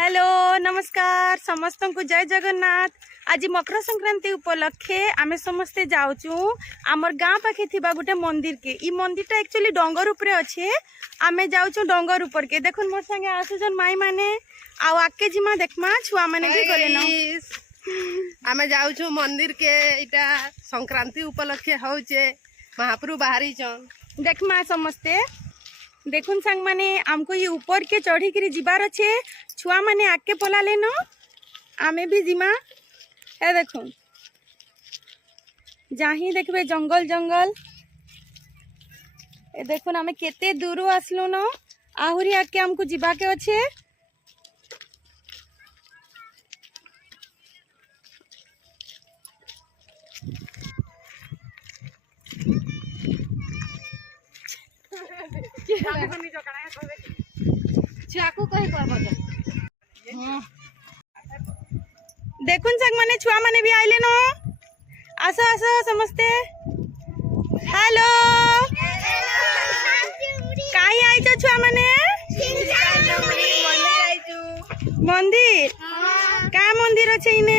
Hello नमस्कार समस्त को जय जगन्नाथ। आज मकर संक्रांति उपलक्षे आमे समस्ते जाऊँ आमर गाँ पाखे थिबा गुटे मंदिर के। ई मंदिरटा एक्चुअली डंगर उपरे अच्छे। आमे जाऊँ डंगर ऊपर के। देखो मोर संगे आसुचन माई माने आउ आके जिमा देखमा छुआ माने भी करे न। आमे जाऊँ मंदिर के। इटा संक्रांति उपलक्षे होचे महाप्रभु बाहरी चन देखमा समस्ते देखुन संग माने हमको ये ऊपर के चढ़ी करी जीवार अच्छे। छुआ माने आके पला लेन आमे भी जिमा। ए देखो जाही देखबे जंगल जंगल। ए देखुन आमे केते दूर आसलु न आहुरी आके हमको जीवा के अच्छे। देखुन संग माने छुआ माने भी आइले न। आसो आसो समस्ते। हेलो काई आइछ छुआ माने? मंदिर का मंदिर अच्छे इने?